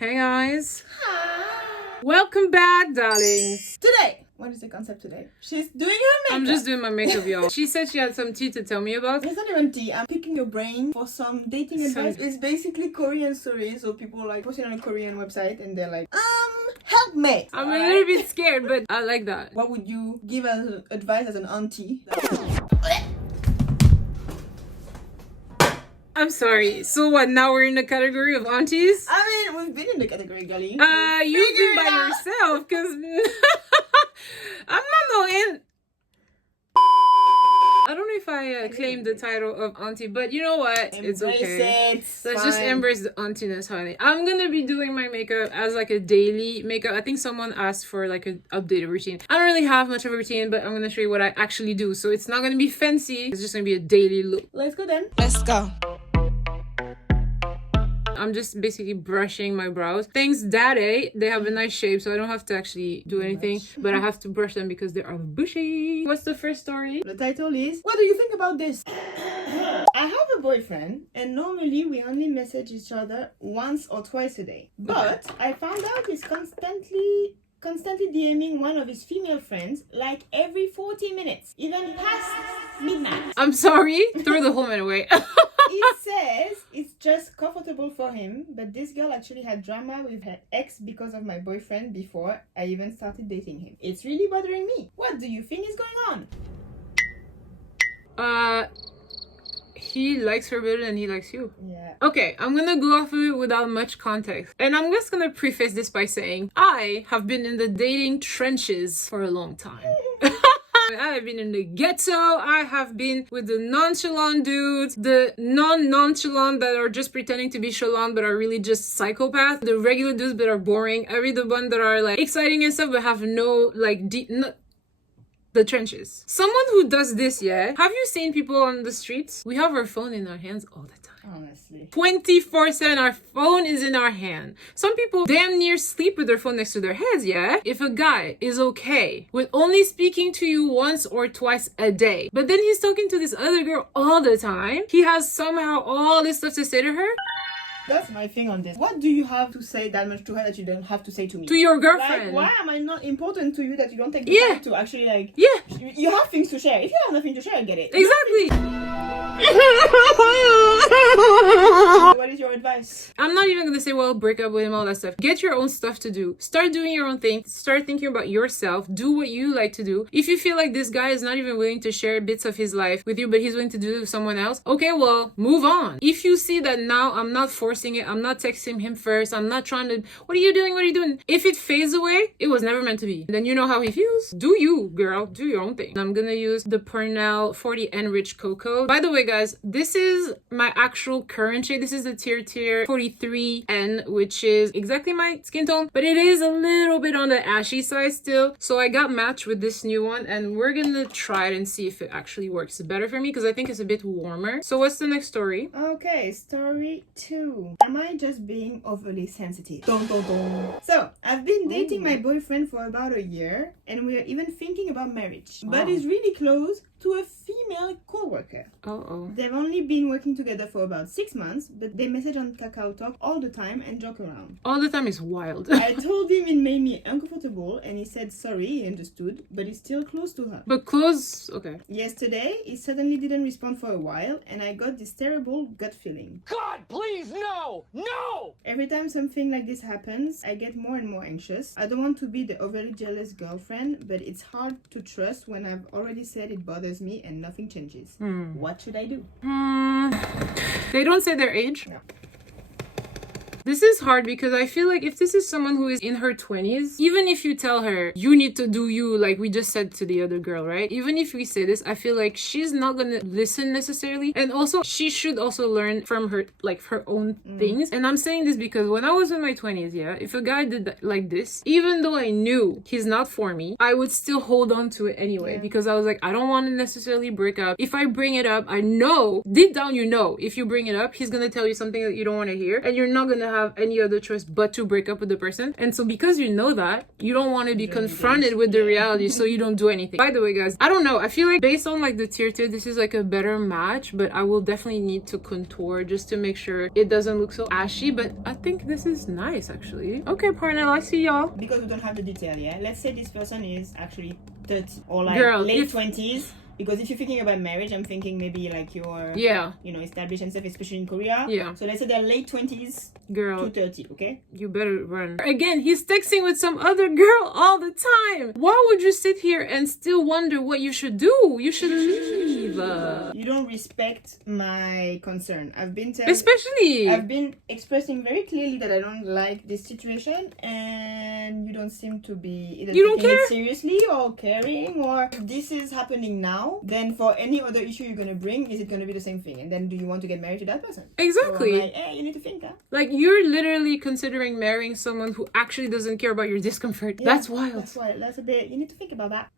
Hey guys. Welcome back, darlings. Today, what is the concept today? She's doing her makeup. I'm just doing my makeup, y'all. She said she had some tea to tell me about. It's not even tea. I'm picking your brain for some dating advice. It's basically Korean stories. So people like posting on a Korean website and they're like, help me. I'm a little bit scared, but I like that. What would you give as advice as an auntie? I'm sorry. So what, now we're in the category of aunties? I mean, we've been in the category, girlie. You've been by yourself, because I'm not no in. I don't know if I claim the title of auntie, but you know what? It's okay. Let's just embrace the auntiness, honey. I'm gonna be doing my makeup as like a daily makeup. I think someone asked for like an updated routine. I don't really have much of a routine, but I'm gonna show you what I actually do. So it's not gonna be fancy. It's just gonna be a daily look. Let's go then. Let's go. I'm just basically brushing my brows. Thanks daddy, they have a nice shape, so I don't have to actually do anything, but I have to brush them because they are bushy. What's the first story? The title is, what do you think about this? I have a boyfriend and normally we only message each other once or twice a day. But I found out he's constantly DMing one of his female friends like every 40 minutes, even past midnight. I'm sorry, throw the whole man away. He says it's just comfortable for him, but this girl actually had drama with her ex because of my boyfriend before I even started dating him. It's really bothering me. What do you think is going on? He likes her better than he likes you. Yeah. Okay, I'm gonna go off of it without much context. And I'm just gonna preface this by saying I have been in the dating trenches for a long time. I have been in the ghetto. I have been with the nonchalant dudes, the non-nonchalant that are just pretending to be chalant but are really just psychopaths, the regular dudes that are boring. I read the ones that are like exciting and stuff but have no like deep... The trenches. Someone who does this, yeah? Have you seen people on the streets? We have our phone in our hands all the time. Honestly. 24/7, our phone is in our hand. Some people damn near sleep with their phone next to their heads, yeah? If a guy is okay with only speaking to you once or twice a day, but then he's talking to this other girl all the time, he has somehow all this stuff to say to her. That's my thing on this. What do you have to say that much to her that you don't have to say to me? To your girlfriend. Like, why am I not important to you that you don't take the time to actually like... Yeah. You have things to share. If you have nothing to share, I get it. Exactly. What is your advice? I'm not even gonna say, well, break up with him, all that stuff. Get your own stuff to do. Start doing your own thing. Start thinking about yourself. Do what you like to do. If you feel like this guy is not even willing to share bits of his life with you, but he's willing to do it with someone else, okay, well, move on. If you see that now I'm not forcing it, I'm not texting him first, I'm not trying to, what are you doing? If it fades away, it was never meant to be. Then you know how he feels. Do you, girl. Do your own thing. I'm gonna use the Pernell 40 Enriched Cocoa. By the way, guys, this is my actual current shade. This is the tier 43N, which is exactly my skin tone, but it is a little bit on the ashy side still. So I got matched with this new one and we're gonna try it and see if it actually works better for me because I think it's a bit warmer. So what's the next story? Okay, story 2. Am I just being overly sensitive? Dun, dun, dun. So, I've been dating my boyfriend for about a year and we're even thinking about marriage. But he's really close to a female co-worker. They've only been working together for about 6 months, but they message on Kakao Talk all the time and joke around. All the time is wild. I told him it made me uncomfortable and he said sorry, he understood, but he's still close to her. But close, okay. Yesterday, he suddenly didn't respond for a while and I got this terrible gut feeling. God, please, no! No! Every time something like this happens, I get more and more anxious. I don't want to be the overly jealous girlfriend, but it's hard to trust when I've already said it bothers me and nothing changes. What should I do? They don't say their age? No. This is hard because I feel like if this is someone who is in her 20s, even if you tell her, you need to do you, like we just said to the other girl, right? Even if we say this, I feel like she's not gonna listen necessarily. And also, she should also learn from her, like her own things. And I'm saying this because when I was in my 20s, yeah, if a guy did that, like this, even though I knew he's not for me, I would still hold on to it anyway. Because I was like, I don't want to necessarily break up. If I bring it up, I know, deep down you know, if you bring it up, he's gonna tell you something that you don't want to hear. And you're not gonna have any other choice but to break up with the person. And so because you know that, you don't want to be confronted with the reality, so you don't do anything. By the way, guys, I don't know, I feel like based on like the tier 2, this is like a better match, but I will definitely need to contour just to make sure it doesn't look so ashy. But I think this is nice, actually. Okay, partner, I see y'all. Because we don't have the detail, yeah? Let's say this person is actually 30 or like Girl, late 20s. Because if you're thinking about marriage, I'm thinking maybe like you're, you know, established and stuff, especially in Korea. Yeah. So let's say they're late 20s Girl, to 30, okay? you better run. Again, he's texting with some other girl all the time. Why would you sit here and still wonder what you should do? You should leave. You don't respect my concern. I've been expressing very clearly that I don't like this situation, and you don't seem to be either taking it seriously or caring, or if this is happening now, then for any other issue you're gonna bring, is it gonna be the same thing? And then do you want to get married to that person? Exactly. So I'm like, hey, you need to think, huh? Like, you're literally considering marrying someone who actually doesn't care about your discomfort. Yeah, that's wild. That's wild. That's a bit, you need to think about that.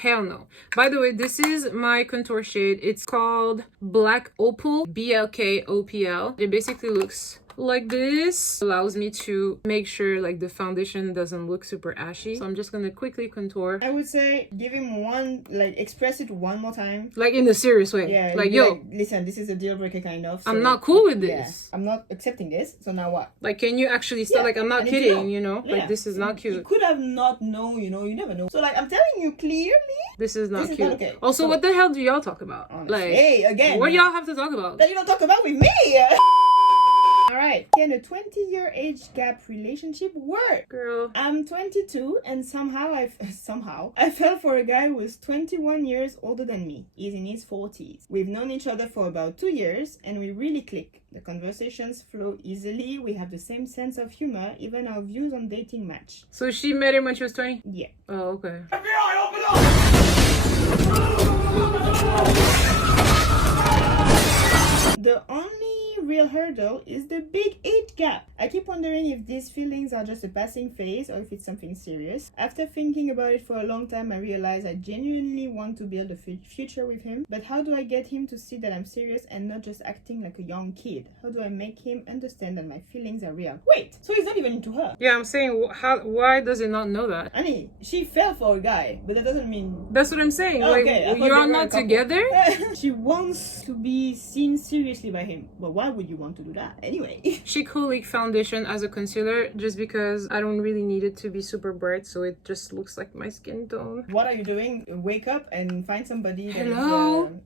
Hell no. By the way, this is my contour shade. It's called Black Opal, BLK-OPL. It basically looks like this. Allows me to make sure like the foundation doesn't look super ashy. So I'm just gonna quickly contour. I would say give him one, like express it one more time. Like in a serious way. Yeah. Like, yo. Like, listen, this is a deal breaker kind of. So, I'm not cool with this. Yeah, I'm not accepting this. So now what? Like, can you actually start? Like, I'm not kidding, you know? Yeah. Like, this is not cute. You could have not known, you know, you never know. So like, I'm telling you clearly. This is not This is cute. not okay. Also, So, what the hell do y'all talk about? honestly, Like, hey, again. what do y'all have to talk about? That you don't talk about with me. Alright, can a 20-year age gap relationship work? Girl. I'm 22 and somehow I fell for a guy who was 21 years older than me. He's in his 40s. We've known each other for about 2 years and we really click. The conversations flow easily. We have the same sense of humor. Even our views on dating match. So she met him when she was 20? Yeah. Oh, okay. FBI, open up! The only real hurdle is the big age gap. I keep wondering if these feelings are just a passing phase or if it's something serious. After thinking about it for a long time, I realized I genuinely want to build a future with him. But how do I get him to see that I'm serious and not just acting like a young kid? How do I make him understand that my feelings are real? Wait, so he's not even into her? Yeah, I'm saying, why does it not know that? I mean, she fell for a guy, but that doesn't mean... That's what I'm saying. Okay, like, you're not together? She wants to be seen seriously by him. But why would you want to do that anyway? She Kulik foundation as a concealer just because I don't really need it to be super bright, so it just looks like my skin tone. What are you doing? Wake up and find somebody that is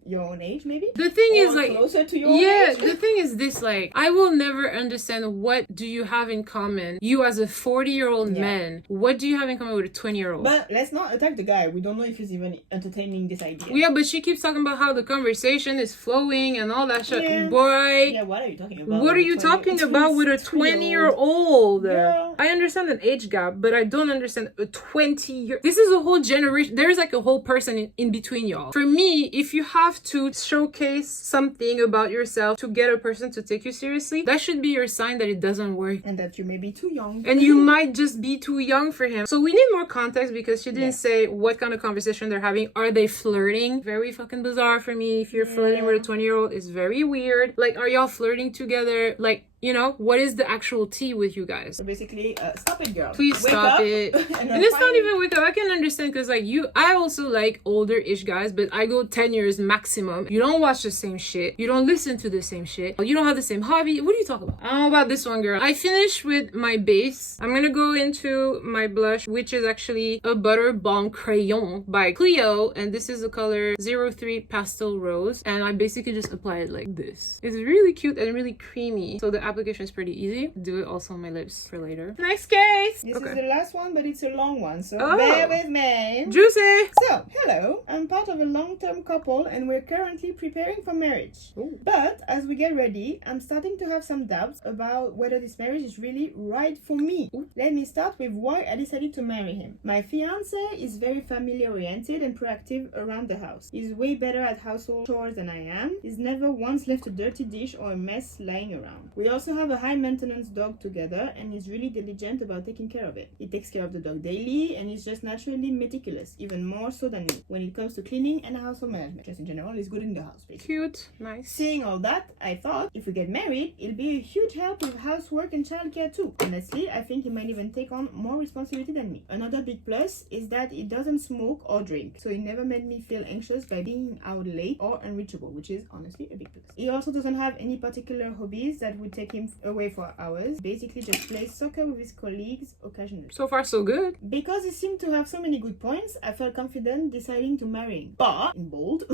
your own age, maybe? The thing is, like, closer to your age? the thing is this, like, I will never understand what do you have in common. You as a 40-year-old man, what do you have in common with a 20-year-old? But let's not attack the guy. We don't know if he's even entertaining this idea. Yeah, but she keeps talking about how the conversation is flowing and all that shit. Yeah. Boy. Yeah, what are you talking about? What are you talking about with a 20-year-old? Girl. I understand an age gap, but I don't understand a 20-year. This is a whole generation. There's like a whole person in between y'all. For me, if you have to showcase something about yourself to get a person to take you seriously, that should be your sign that it doesn't work. And that you may be too young. And you might just be too young for him. So we need more context because she didn't say what kind of conversation they're having. Are they flirting? Very fucking bizarre for me. If you're flirting with a 20-year-old, it's very weird. Like, are y'all flirting together? Like, you know, what is the actual tea with you guys? So basically, stop it, girl. Please Wake stop up it. And it's not even wake up. I can understand because, like, I also like older-ish guys, but I go 10 years maximum. You don't watch the same shit. You don't listen to the same shit. You don't have the same hobby. What are you talking about? I don't know about this one, girl. I finished with my base. I'm gonna go into my blush, which is actually a Butter Bomb Crayon by Clio. And this is the color 03 Pastel Rose. And I basically just apply it like this. It's really cute and really creamy. So the application is pretty easy. Do it also on my lips for later. Next case! This is the last one, but it's a long one, so bear with me. Juicy! So, hello. I'm part of a long-term couple and we're currently preparing for marriage. Ooh. But as we get ready, I'm starting to have some doubts about whether this marriage is really right for me. Ooh. Let me start with why I decided to marry him. My fiance is very family-oriented and proactive around the house. He's way better at household chores than I am. He's never once left a dirty dish or a mess lying around. We are also have a high maintenance dog together and is really diligent about taking care of it. He takes care of the dog daily and is just naturally meticulous, even more so than me, when it comes to cleaning and household management. Just in general, he's good in the house, basically. Cute. Nice. Seeing all that, I thought if we get married, it'll be a huge help with housework and childcare too. Honestly, I think he might even take on more responsibility than me. Another big plus is that he doesn't smoke or drink, so he never made me feel anxious by being out late or unreachable, which is honestly a big plus. He also doesn't have any particular hobbies that would take him away for hours. Basically just plays soccer with his colleagues occasionally. So far, so good. Because he seemed to have so many good points, I felt confident deciding to marry him. But, in bold,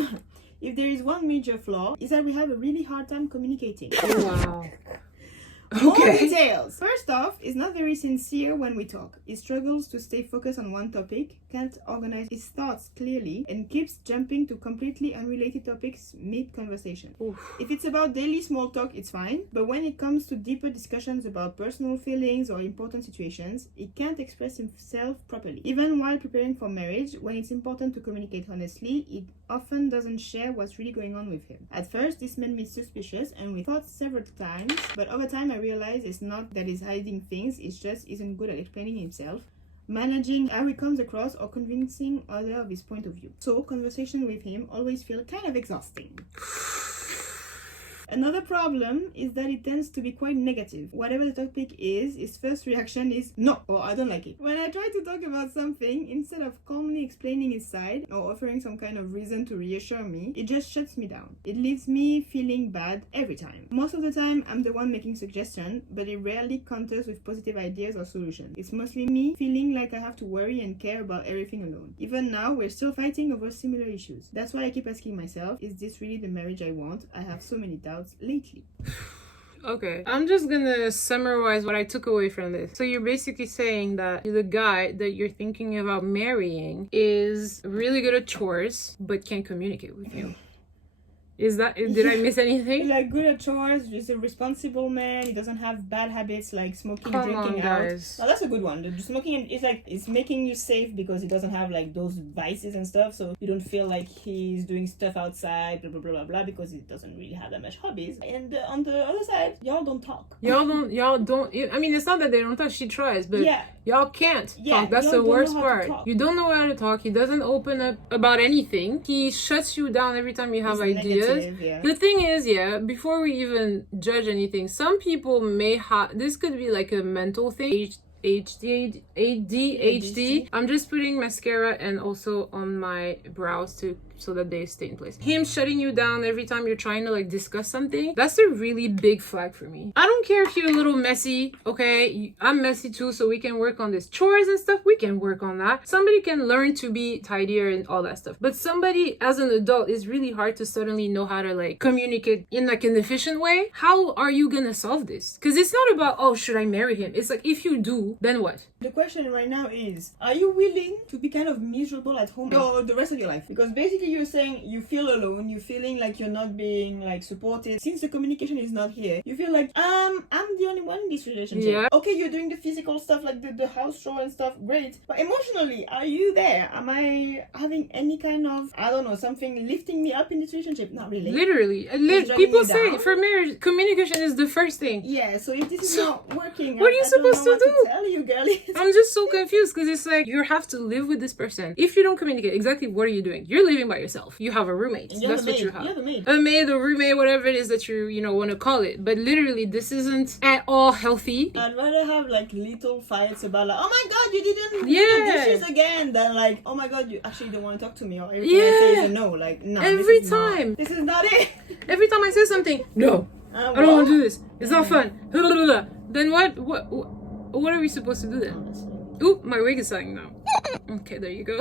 if there is one major flaw, is that we have a really hard time communicating. Oh, wow. More Okay. details. First off, he's not very sincere when we talk. He struggles to stay focused on one topic, can't organize his thoughts clearly, and keeps jumping to completely unrelated topics mid-conversation. If it's about daily small talk, it's fine, but when it comes to deeper discussions about personal feelings or important situations, he can't express himself properly. Even while preparing for marriage, when it's important to communicate honestly, he often doesn't share what's really going on with him. At first, this made me suspicious, and we thought several times, but over time I realized it's not that he's hiding things, it's just isn't good at explaining himself, managing how he comes across, or convincing others of his point of view. So conversation with him always feel kind of exhausting. Another problem is that it tends to be quite negative. Whatever the topic is, his first reaction is no, or I don't like it. When I try to talk about something, instead of calmly explaining his side or offering some kind of reason to reassure me, it just shuts me down. It leaves me feeling bad every time. Most of the time, I'm the one making suggestions, but it rarely counters with positive ideas or solutions. It's mostly me feeling like I have to worry and care about everything alone. Even now, we're still fighting over similar issues. That's why I keep asking myself, is this really the marriage I want? I have so many doubts lately. Okay, I'm just gonna summarize what I took away from this. So you're basically saying that the guy that you're thinking about marrying is really good at chores but can't communicate with you. Is that, did I miss anything? He's like good at chores, he's a responsible man, he doesn't have bad habits like smoking, Come drinking on, out. guys. Oh, that's a good one. The smoking, it's like, it's making you safe because he doesn't have like those vices and stuff, so you don't feel like he's doing stuff outside, blah blah blah blah blah, because he doesn't really have that much hobbies. And on the other side, y'all don't talk. Y'all don't, I mean, it's not that they don't talk, she tries, but Yeah. y'all can't Yeah, talk. That's y'all the don't know worst how to part. talk. You don't know how to talk. He doesn't open up about anything. He shuts you down every time you have He's ideas. negative, yeah. The thing is, yeah, before we even judge anything, some people may have, this could be like a mental thing. ADHD. I'm just putting mascara and also on my brows so that they stay in place. Him shutting you down every time you're trying to like discuss something, that's a really big flag for me. I don't care if you're a little messy, okay? I'm messy too, so we can work on this. Chores and stuff, we can work on that. Somebody can learn to be tidier and all that stuff. But somebody as an adult, it's really hard to suddenly know how to like communicate in like an efficient way. How are you gonna solve this? Because it's not about, oh, should I marry him? It's like, if you do, then what? The question right now is, are you willing to be kind of miserable at home or the rest of your life? Because basically you're saying you feel alone, you're feeling like you're not being like supported. Since the communication is not here, you feel like, I'm the only one in this relationship. Yeah. Okay, you're doing the physical stuff like the house chore and stuff, great. But emotionally, are you there? Am I having any kind of, I don't know, something lifting me up in this relationship? Not really. Literally. dragging People you say down? for marriage, communication is the first thing. Yeah, so if this is So, not working, what are you I don't know supposed to what do? tell you, girlie. I'm just so confused because it's like you have to live with this person. If you don't communicate, exactly what are you doing? You're living by yourself. You have a roommate. And you're That's the what you maid. have. You're the maid. A maid, a roommate, whatever it is that you want to call it. But literally, this isn't at all healthy. I'd rather have like little fights about like, oh my god, you didn't do Yeah. the dishes again, than like, oh my god, you actually don't want to talk to me, or everything I say is a no. Like, no. Every this is not- time. this is not it. Every time I say something, no, I don't want to do this. It's not fun. Then what are we supposed to do then? Oop, my wig is sagging now. Okay, there you go.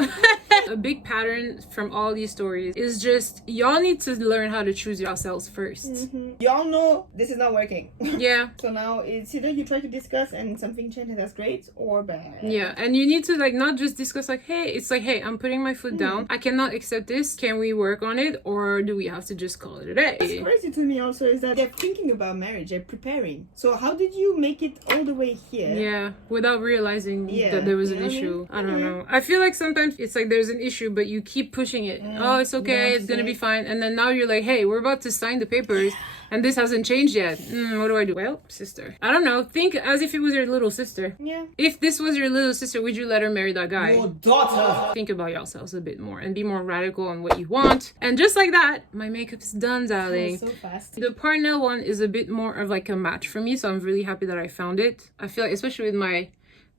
A big pattern from all these stories is just y'all need to learn how to choose yourselves first. Y'all know this is not working. Yeah. So now it's either you try to discuss and something changes, that's great, or bad. Yeah, and you need to like not just discuss like, hey, it's like, hey, I'm putting my foot down. I cannot accept this. Can we work on it, or do we have to just call it a day? What's crazy to me also is that they're thinking about marriage, they're preparing. So how did you make it all the way here? Yeah, without realizing that there was an you know what I issue. mean? I don't know. I feel like sometimes it's like there's an issue, but you keep pushing it. Oh, it's okay. don't It's gonna say be it. fine. And then now you're like, hey, we're about to sign the papers. And this hasn't changed yet. What do I do? Well, sister. I don't know. Think as if it was your little sister. Yeah. If this was your little sister, would you let her marry that guy? Your daughter. Think about yourselves a bit more and be more radical on what you want. And just like that, my makeup is done, darling. So fast. The Parnell one is a bit more of like a match for me, so I'm really happy that I found it. I feel like, especially with my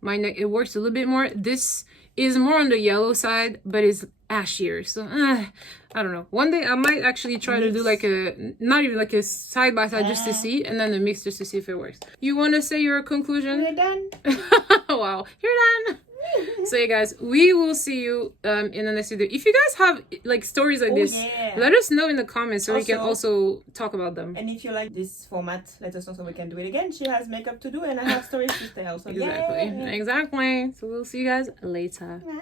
neck, it works a little bit more. This is more on the yellow side, but it's ashier. So I don't know. One day I might actually try to do like a, not even like a side by side just to see, and then a mix just to see if it works. You want to say your conclusion? We're done. Wow, you're done. So yeah, guys, we will see you in the next video. If you guys have like stories like this, let us know in the comments so we can also talk about them. And if you like this format, let us know so we can do it again. She has makeup to do and I have stories to tell. So Exactly. So we'll see you guys later. Bye.